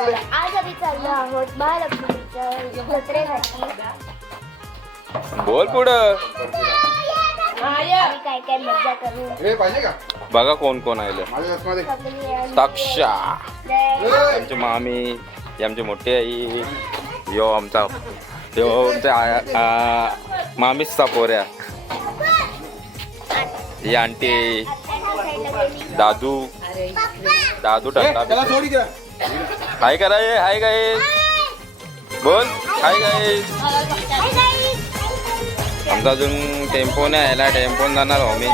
आज आम्ही चाललो आहोत महालक्ष्मीच्या जत्रेसाठी बोल पुढं आम्ही काय काय मजा करू हे पाहिजे का बघा कोण कोण आले माझ्या चष्मा. आमची मामी ही आमची मोठी आई यो आमचा यो आमच्या आ- आ- मामीचा पोऱ्या ही आंटी आत्याच्या साईडला गेली. दादू दादू त्याला टंटा सोडी द्या हाय करा ये हाय गाय बोल. हाय गाय आमचा अजून टेम्पो नाही यायला टेम्पोन जाणार आहो मी.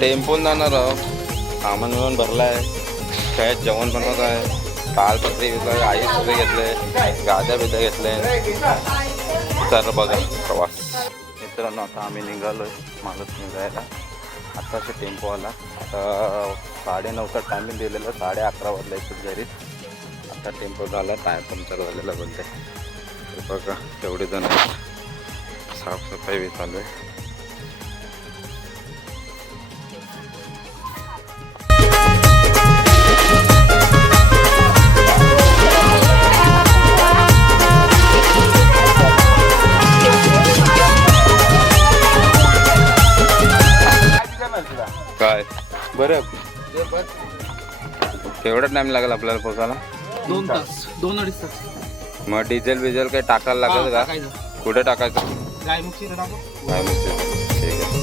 टेम्पोन जाणार आहो. सामान मिळून भरलाय. काय जेवण बनवत आहे. तालपत्री घेतलं आई सुद्धा घेतले गाद्या बिद्या घेतले. तर बघा प्रवास. मित्रांनो आता आम्ही निघालोय. माझं जायला आत्ताचे टेम्पो आला. आता साडे नऊचा टायमिंग दिलेलं साडे अकरा वाजला इथं घरी. आता टेम्पो झाला टाय पंक्चर झालेला बोलते बघा तेवढे जण साफसफाई बी चालू आहे. बरं. केवढा टाइम लागेल आपल्याला पोचायला दोन तास. दोन अडीच तास. मग डिझेल बिझेल काही टाकायला लागेल का? कुठे टाकायचं. ठीक आहे.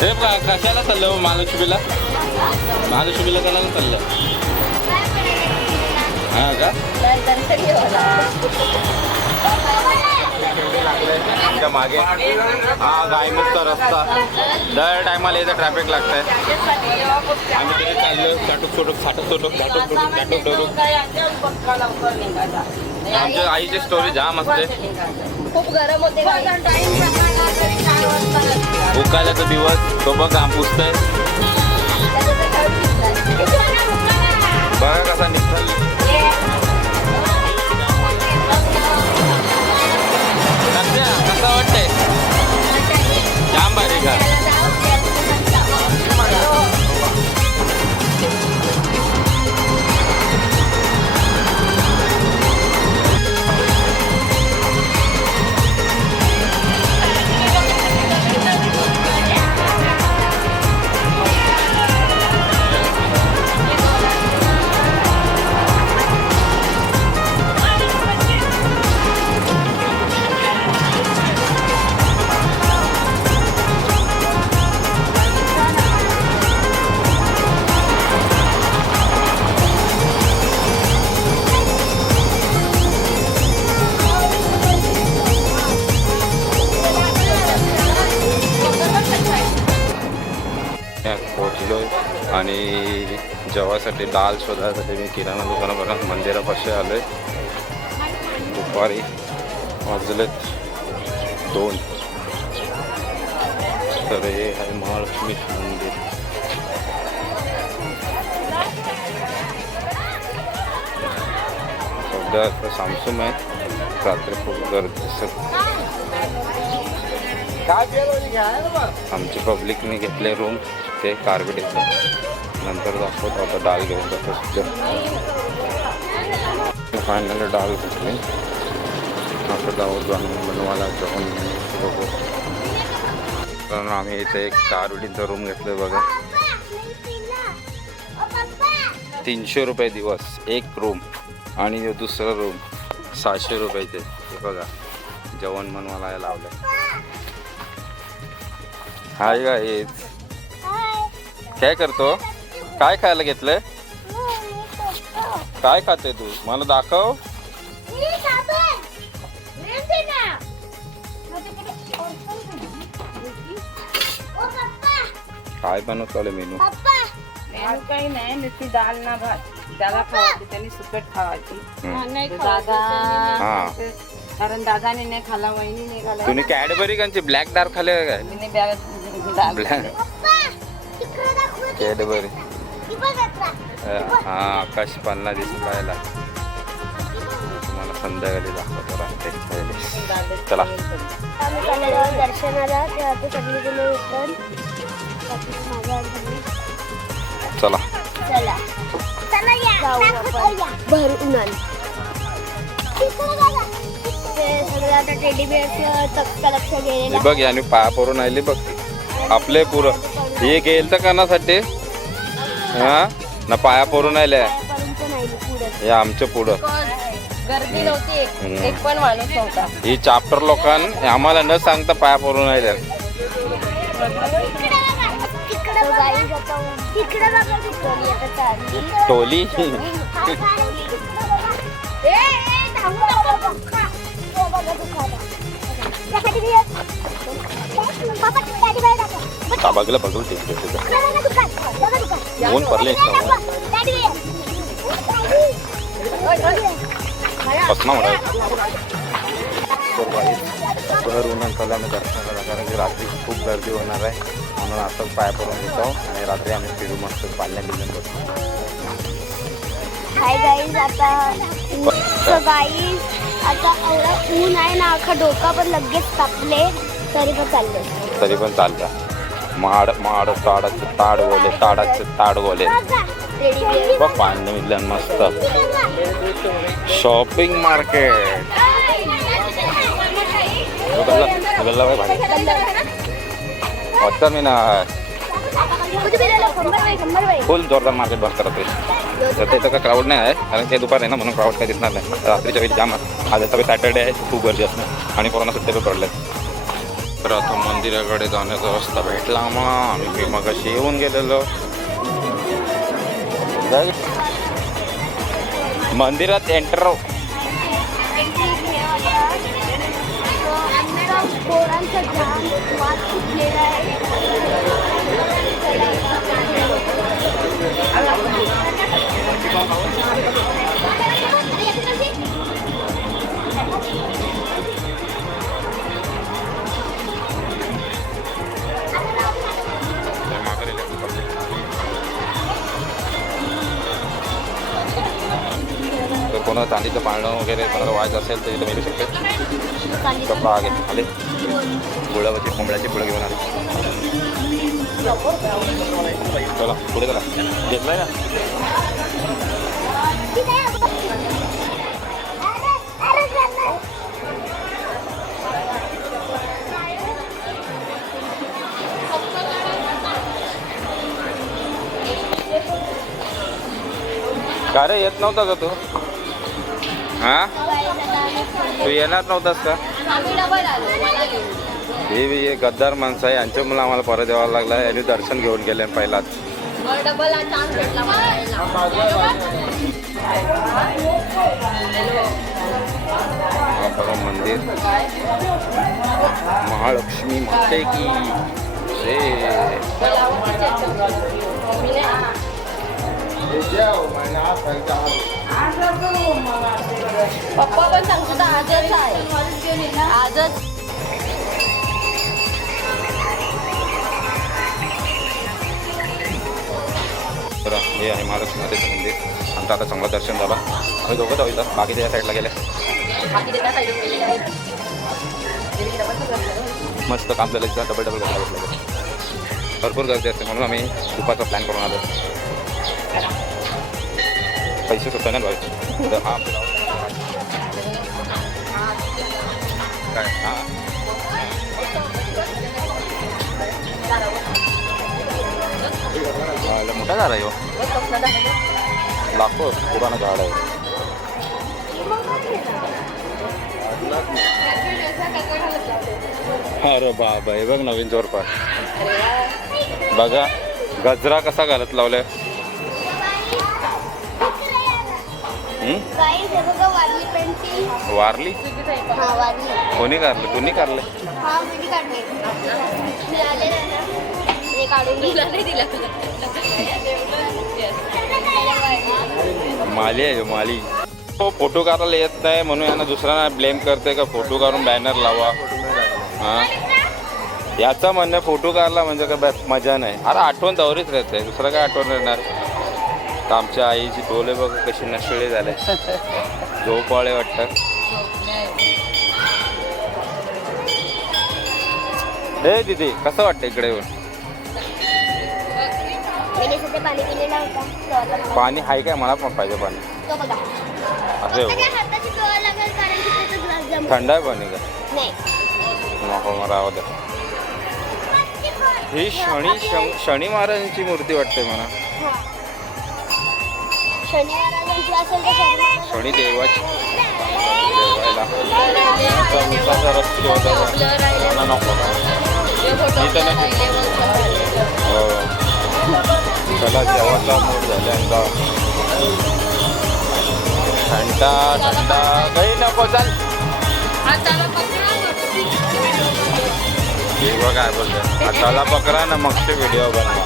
हे बघा, कशाला चाललं हो महालक्ष्मीला? महालक्ष्मीला कशाला चाललं? हा का? आमच्या मागे. हा गायमुक्त रस्ता. दर टायमाला इथं ट्रॅफिक लागतंय. आम्ही तिथे चाललो चाटूक सोटूक फाटक फाटूक सोटूक चाटूक सोटूक आमच्या आईची स्टोरी जाम असते. खूप गरम होते. उकाल्याचा दिवस तो बघ पुसतंय बघा कसा निघाल जेवासाठी डाल शोधायसाठी मी किराणा दुकानापर्यंत मंदिरापाशी आलोय. दुपारी वाजलेत दोन. तर हे आहे महालक्ष्मी मंदिर. सध्या आता सामसूम आहे. रात्री खूप गर्दी दिसत. आमची पब्लिकने घेतले रूम इथे कार्बेट येतं नंतर दाखवतो आता डाल घेऊन जातो फायनल डाल घेतली. आता जाऊ बनवायला जाऊन बघू. कारण आम्ही इथे एक कारवडीचा रूम घेतलं बघा. तीनशे रुपये दिवस एक रूम आणि दुसरा रूम सहाशे रुपयाचे ते बघा जेवण बनवायला लावलं हाय गाईज काय करतो? काय खायला घेतलंय? काय खाते तू? मला दाखव. काय बनवतो मेनू? मेनू काही नाही नुसती डाळ ना भात. त्याला खावायची त्यांनी सुकट खावायची. दादा हा कारण दादाने नाही खाला वहिनी नाही खाला तुम्ही कॅडबरी कंची ब्लॅक डार्क खाले का काय? ब्लॅक कॅडबरी हा आकाश पालना दिसून राहिला तुम्हाला संध्याकाळी दाखवतो पहिले. चला. चला. भर उन्हान बघ याने पाया पडून आली बघ. आपले पुरं. हे गेल तर कणासाठी हा? ना पाया पडून आल्या पर्यंत नाही पुढे हे आमच्या पुढं. गर्दी नव्हती एक- हम्म. एक पण माणूस नव्हता. ही चाप्टर लोकां आम्हाला न सांगता पाया पडून आल्या आता चालली टोली? तो बघा हा ते ते- ते- बघा, दुकान. ऊन पडले Daddy बाहेर. बस ना म्हणा भर उन्हात चला आम्ही दर्शनाला कारण की रात्री खूप गर्दी होणार आहे. म्हणून असंच पाया पडून घेतो आणि रात्री आम्ही फिरू मस्त पाल्या बिल्ल्यात बसतो आता आता एवढा ऊन आहे ना अख्खा डोका पण लगेच तापले. तरी पण चालले. तरी पण चालतं. माड माड ताडाचे ताड बोले ताडाचे ताड बोले. रेडी बिअर बघ पाणी मस्त. शॉपिंग मार्केट गल्ला भारी. होतं मी ना फुल जोरदार मार्केट बंद करत आहे तर तिथं का क्राऊड नाही आहे कारण ते दुपार आहे ना म्हणून क्राऊड काही दिसणार नाही. रात्रीच्या वेळी जाम. आज आता सॅटर्डे आहे खूप गर्दी असणार. आणि कोरोना सुट्टे पण पडले तर आता मंदिराकडे जाण्याचा रस्ता भेटला आम्हाला आम्ही मग येऊन गेलेलो मंदिरात एंटर पोरांचा पाळणं वगैरे कोणाला व्हायचं असेल तर इथं मिळू शकते. कपडा आगे आले गुळावरची कोंबड्याची पुढं घेऊन आले. चला पुढे चला. घेतलाय ना? का रे येत नव्हता का तू? हा? तू येणार नव्हतास का? हे बी हे गद्दार माणसं आहे. यांच्या मुलं आम्हाला परत यावं लागला यांनी दर्शन घेऊन गेले पहिलाच. हा बघा मंदिर. महालक्ष्मी माते की रे. पप्पा पण सांगतो आजच आहे. आजच. तर हे आहे महालक्ष्मी मातेचं मंदिर. आमचं आता चांगलं दर्शन झालं. आम्ही दोघं जाऊ इथं. बाकी त्या साईडला गेले. मस्त काम झालं इथं. डबल डबल करायला भेटलं भरपूर गर्दी असते म्हणून आम्ही दुपारचा प्लॅन करून आलो. पैसे सुद्धा नाही भाई तर हा आपला काय हा मोठा झाला हो लाखो पुराणं झाड आहे अरे बाबा हे बघ नवीन जोरपा बघा गजरा कसा घालत लावलाय वारली हा कोणी काढलं? तुम्ही काढलं? माली आहे माली. तो फोटो काढायला येत नाही म्हणून यांना दुसऱ्यांना ब्लेम करते का फोटो काढून बॅनर लावा? हा? याचं म्हणणं फोटो काढला म्हणजे काय बस मजा नाही. अरे आठवण दौरीच राहते. दुसरं काय आठवण राहणार? तर आमच्या आईची डोले बघ कशी नशळे झाले. झोपाळे वाटतात हे दीदी कसं वाटतं इकडे येऊन? पाणी मला- आहे काय? मला पण पाहिजे पाणी. अरे हो. थंड आहे पाणी का? नको मला राहू दे. ही शनी शनी महाराजांची मूर्ती वाटते मला. हा. शनी देवाची. देवायला रस्ते होता मला नको मी तर नाही त्याला चला जेवायचा मूड झाल्यानंतर थंडा थंडा काही नको चाल. हे काय बोलतो हाताला पकडा ना मग ते व्हिडिओ बनवा.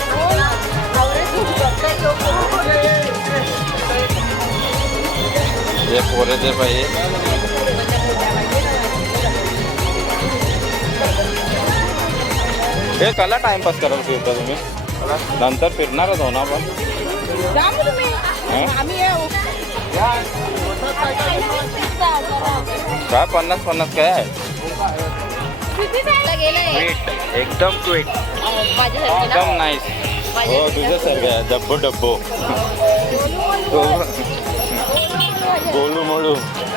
हे पोरे ते पाहिजे हे कला टाइमपास करायला फिरता तुम्ही। नंतर फिरणारच हो ना पण हं? काय पन्नास पन्नास काय आहे? क्विट एकदम क्विट एकदम नाईस हो तुझ्यासारखं आहे. डब्बो डब्बो. गोलू मोलू.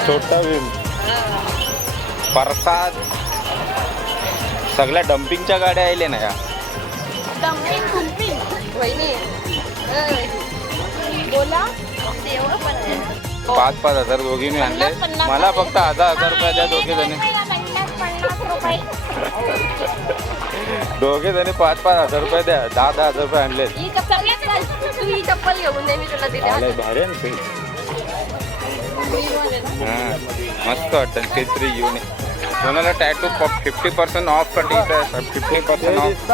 छोटा भीम. प्रसाद. सगळ्या डम्पिंगच्या गाड्या आल्या ना या. पाच पाच हजार दोघींनी आणले. मला फक्त हजार हजार रुपये द्या दोघे जणी दोघे जणी पाच पाच हजार रुपये द्या दहा दहा हजार रुपये आणले तू ही चप्पल घेऊन दे मी तुला दिली. आलंय भारी आहे ना ते. हां मस्त वाटतं काहीतरी येऊन कोणाला टॅटू फिफ्टी पर्सेंट ऑफसाठी फिफ्टी पर्सेंट ऑफ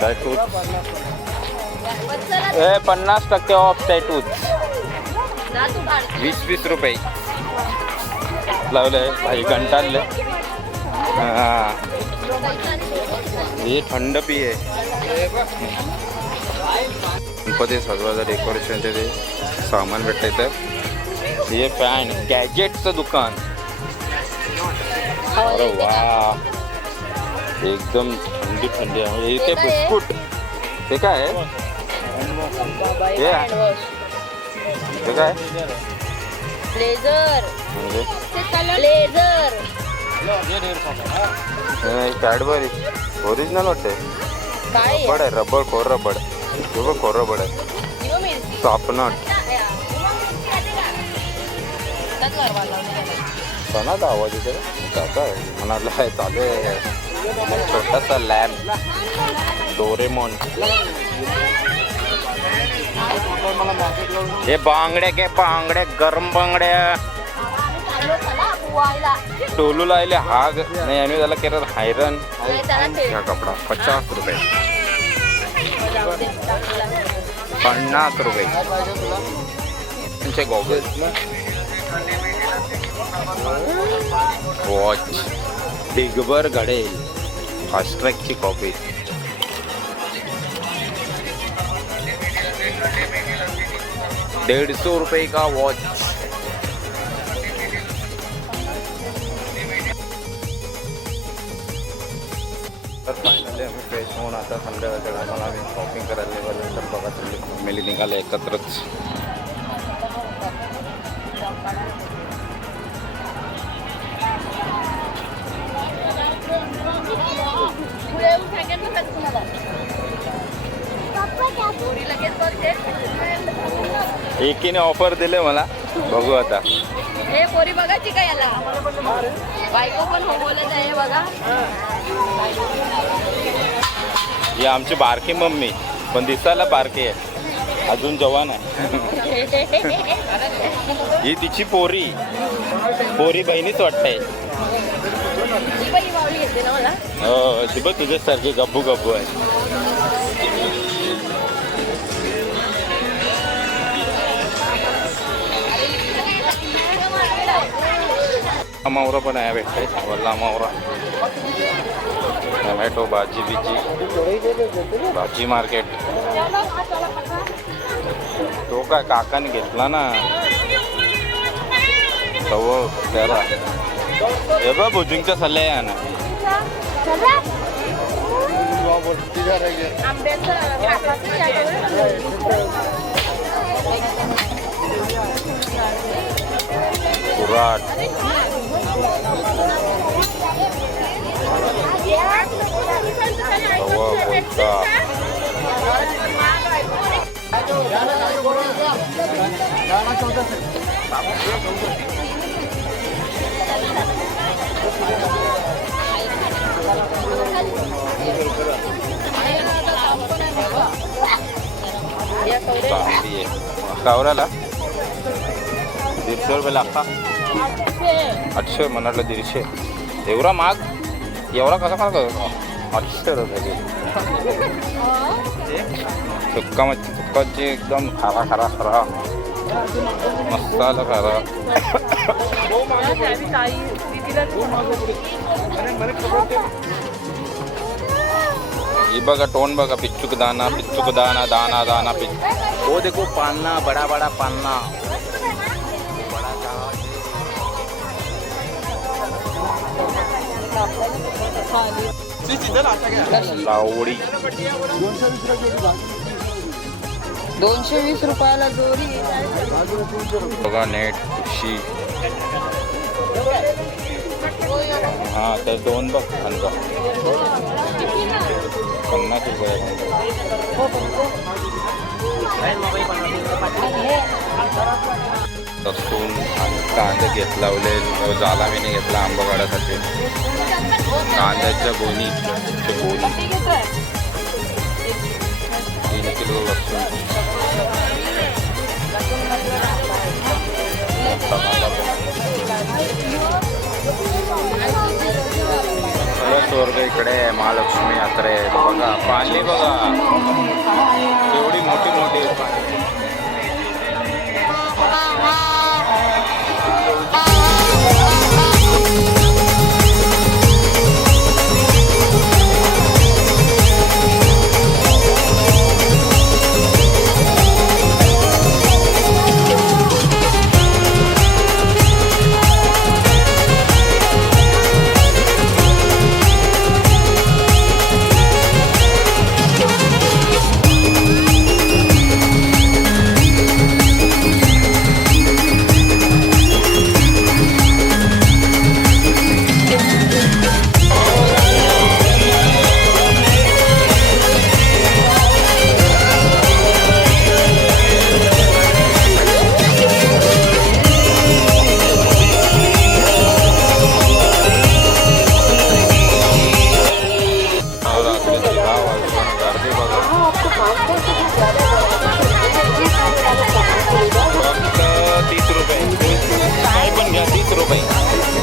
टॅटू ए पन्नास टक्के ऑफ टॅटू जा तू बाहेर. वीस वीस रुपये. लावले भाई कंटाळले हां. हे थंड पी आहे गणपती सजवायचं डेकोरेशनचे ते सामान भेटायचं हे फॅन गॅजेटचं दुकान. अरे वा एकदम थंडी थंडी आहे. इथे बिस्कुट. ते काय हे. ते काय? आहे? ब्लेझर. म्हणजे? ब्लेझर. कॅडबरी ओरिजिनल वाटते रबड आहे रबड खोर रबड हे बघ खोर रबड आहे सापनट सणात आवाज येते त्याचा आहे म्हणाला आहे चालू आहे छोटासा लॅम्प डोरेमॉन हे बांगड्या के बांगड्या गरम बांगड्या टोलू लायले हाग. नाही आम्ही त्याला केलं हायरन हा कपडा पचास रुपये. पन्नास रुपये. तुमचे गॉगल्स ना वॉच डिगभर घडेल फास्ट्रॅकची कॉपी डेढ़ सौ रुपये का वॉच तर फायनली आम्ही फ्रेश होऊन आता संध्याकाळच्या टायमाला आम्ही शॉपिंग करायला निघालो. तर बघा सगळी फॅमिली निघाले एकत्रच. एकीने ऑफर दिले मला. बघू आता. पोरी बघायची का याला? बायको पण हो बोलत आहे बघा. ही आमची बारकी मम्मी पण दिसायला बारकी आहे. अजून जवान आहे. ही तिची पोरी. पोरी बहिणीच वाटते ही बघ तुझ्यासारखी गब्बू गब्बू आहे. मावरा पण आहे भेटते वल्ला मावरा टोमॅटो भाजी बिजी. भाजी मार्केट. तो काय काकाने घेतला ना? तव त्याला. हे बघ भुजिंगच्या सल्ला आहे ना. कुराट रवा बोलता चांगली आहे गावराला दीडशे रुपये लागता. आठशे म्हणाटलं दीडशे. एवढा माग एवढा कसा माग आठशे रुपये सुक्का मच्छी सुक्काची एकदम खारा खारा खारा. मसाला खारा. ये बघा टोन बघा पिच्चुक दाना पिच्चुक दाना दाना दाना पिच्चू हो देखो पान्ना बड़ा बड़ा पान्ना. लावडी. दोनशे वीस रुपयाला दोरी. बघा नेट शी हा तर दोन बघ अंदा पन्नास रुपये. लसूण आणि कांदे घेत लावले जालामीने घेतला आंबा काढासाठी कांद्याच्या गोणी गोणी. तीन किलो लसूण. स्वर्ग इकडे महालक्ष्मी यात्रा आहे बघा पाणी बघा. एवढी मोठी मोठी आहे पाणी. तीस रुपये. काय पण घ्या तीस रुपये.